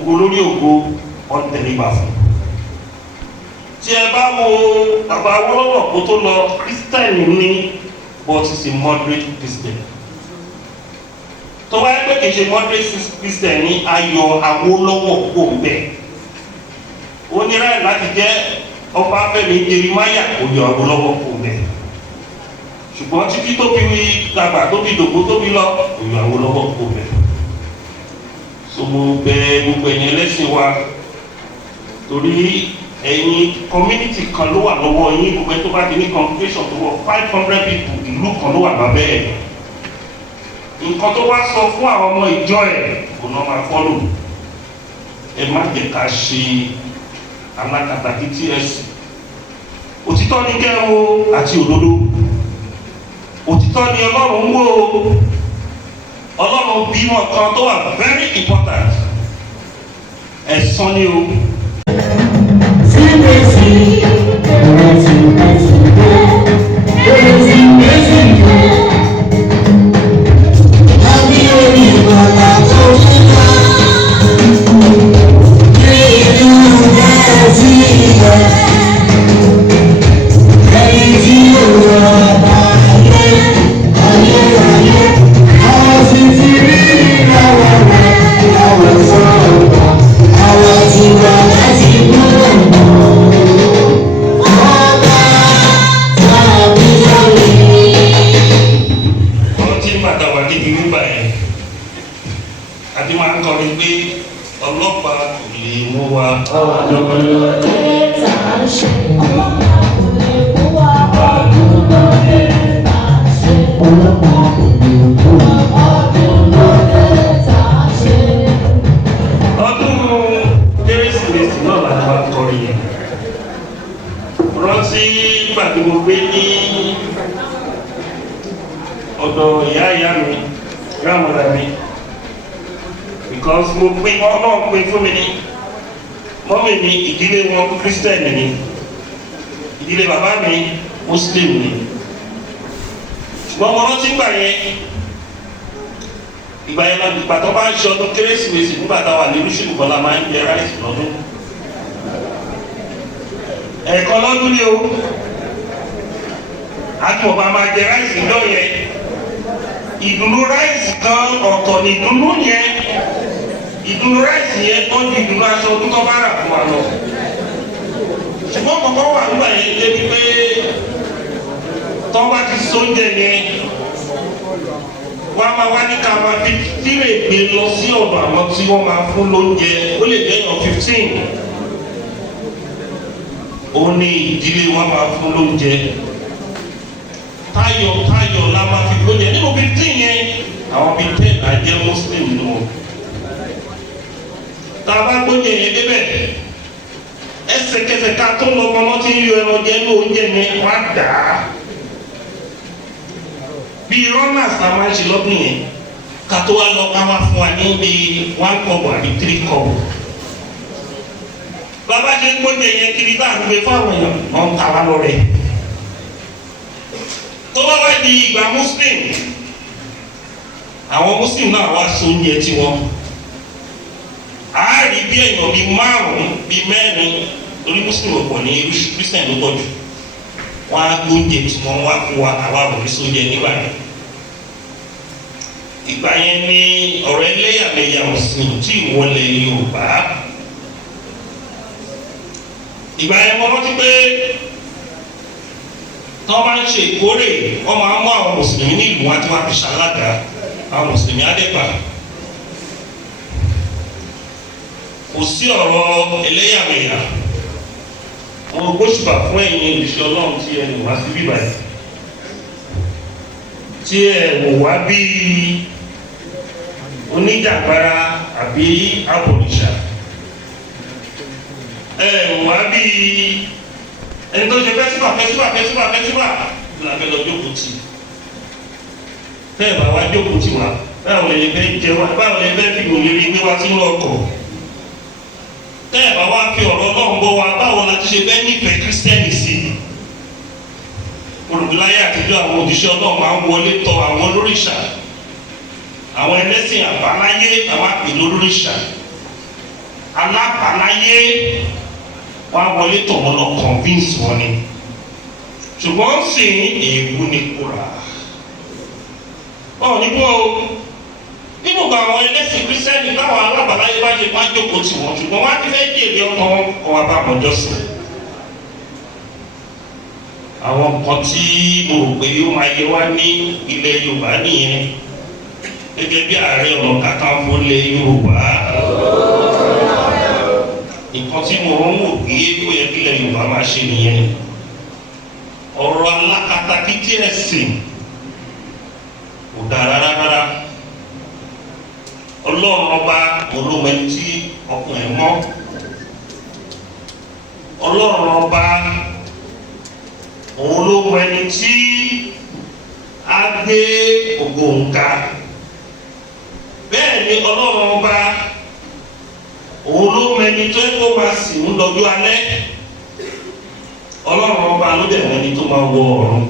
ògo lórí ògo ọ̀tẹ̀lẹ́gbà fún. tí ẹ bá wo bàbá Awólọ́wọ̀ kó tó lọ kírísítẹ́nì ní but is a moderate Christian. tó wáyé pé kì í ṣe moderate Christian ní ayọ̀ Awólọ́wọ̀ kò bẹ́ẹ̀. ó ní ráì láti jẹ́ Ọbáfẹ́mi Jeremáyà kò yọ Awólọ́wọ̀ kò bẹ́ẹ̀. ṣùgbọ́n títí tó fi dàgbà tó fi dògbò tó fi lọ kò yọ Awólọ́wọ̀ kò bẹ́ẹ̀. so mo bẹ̀ gbogbo ẹ̀yin ẹlẹ́sìn wa torí ẹ̀yin community kan ló wà lọ́wọ́ yín gbogbo ẹ̀ tó bá ti ní congregation tó wọ 500 people ìlú kan ló wà lábẹ́ ẹ̀ nǹkan tó wá sọ fún àwọn ọmọ ìjọ ẹ̀ kò náà máa fọ́lò ẹ má jẹ́ ká ṣe alákatakí tí ẹ sì òtítọ́ ní kẹ́ o àti òdodo òtítọ́ ní Ọlọ́run wò Ọlọ́run bímọ kan tó wà very important ẹ̀san ni o. because mo pín Ọlọ́run pín fún mi ní mọ́mí mi ìdílé wọn Christian ni ìdílé bàbá mi Muslim ni ṣùgbọ́n mo rántí gbà yẹn ìgbà yẹn náà ìgbà tó bá ń ṣe ọdún Kérésìmesì nígbà táwa ní oríṣiríṣi kan la máa ń jẹ ráìsì lọ́dún ẹ̀ẹ̀kan lọ́dún ni o àti ọba máa jẹ ráìsì náà yẹn ìdùnnú ráìsì kan ọ̀tọ̀ ní ìdùnnú yẹn ìdùnnú ráìsì yẹn ó di ìdùnnú aṣọ ọdún tó bá rà fún wa lọ ṣùgbọ́n kọ̀ọ̀kan wà nígbà yẹn débi pé tọ́ bá ti sóúnjẹ yẹn wọ́n á máa wá ní ká máa fi tírè gbé lọ sí ọ̀dọ̀ àwọn tí wọ́n máa fún lóúnjẹ ó lè jẹ́ èèyàn 15 ó ní ìdílé wọn máa fún lóúnjẹ táyọ̀ la máa fi gbóúnjẹ nínú 15 yẹn àwọn bíi 10 á jẹ́ Muslim nù tá a bá gbóúnjẹ yẹn débẹ̀ ẹsẹ̀kẹsẹ̀ ká tó lọ ọmọ tí ń yọ ẹran jẹ ní oúnjẹ yẹn wá dà á bíi runners la máa ń ṣe lọ́dún yẹn ká tó wá lọ ká máa fún wa ní bíi 1 cup àbí 3 cup bàbá ṣe ń gbóúnjẹ yẹn kiri tá à ń gbé fáwọn èèyàn wọn ń ta wá lọ rẹ tó bá wá di ìgbà Muslim àwọn Muslim náà wá so oúnjẹ tiwọn a rí bí èèyàn bíi 5 bíi 4 torí Muslim ọ̀pọ̀ ní Christian ló pọ̀ jù wọ́n á gbóúnjẹ tí wọ́n wá fún wa àwa wọlé sóúnjẹ nígbà yẹn ìgbà yẹn ní ọ̀rọ̀ ẹlẹ́yàmẹ̀yà ọ̀sìn tí ìwọlẹ̀ Yorùbá ìgbà yẹn mo rántí pé tí wọ́n bá ń ṣe ìkórè wọ́n máa ń mú àwọn mùsùlùmí ní ìlú wa tí wọ́n á fi ṣalága àwọn mùsùlùmí adẹ́gbà kò sí ọ̀rọ̀ ẹlẹ́yàmẹ̀yà wọn gbóṣùbà fún ẹ̀yin ìṣẹ́ Ọlọ́run tí ẹ wò wá sí bíbá yìí tí ẹ wò wá bí oníjàgbara àbí abọ̀rìṣà ẹ wò wá bí ẹni tó ṣe fẹ́síbà làbẹ́ lọ jókòó tì bẹ́ẹ̀ bá wá jókòó tì wá báwo lè fẹ́ jẹ wá báwo lè fẹ́ fi òyìnbí gbé wá sínú ọkọ̀ tẹ́ẹ̀ bá wá fi ọ̀rọ̀ Ọlọ́run bọ́ wa báwo la ti ṣe fẹ́ nífẹ̀ẹ́ Kírísítẹ́nì sí olùdíláyé àtijọ́ àwọn òjíṣẹ́ Ọlọ́run máa ń wọlé tọ̀ àwọn olóríṣà àwọn ẹlẹ́sìn àbáláyé àwọn àpè lóríṣà láyé wọ́n á wọlé tọ̀ wọ́n lọ convince wọn ni ṣùgbọ́n sì èébú ni kúrà ọ̀ nígbà o ní gbogbo àwọn ẹlẹ́sìn kírísítẹ́nì táwọn alábàáláyé bá ṣe bá jókòó tì wọ́n ṣùgbọ́n wọ́n á ti fẹ́ jèrè ọmọ ọwọ́ bá wọn jọ́sìn. àwọn nǹkan tí mo rò pé ó máa yẹ wá ní ilẹ̀ Yorùbá nìyẹn gẹ́gẹ́ bí Ààrẹ Ọ̀nà Kakanfò ilẹ̀ Yorùbá. nǹkan tí mo ń wò pé ó yẹ kí ilẹ̀ Yorùbá máa ṣe nìyẹn. ọ̀rọ̀ alákatakítí ẹ̀sìn kò dára rárá. Ọlọ́run ọba olómẹni tí ọkùnrin mọ́ Ọlọ́run ọba olómẹni tí a gbé ògbóǹkà bẹ́ẹ̀ ni Ọlọ́run ọba olómẹni tó ń kó máa sì ń lọ́jọ́ alẹ́ Ọlọ́run ọba ló dẹ̀ mẹ́ni tó máa wọ ọ̀run.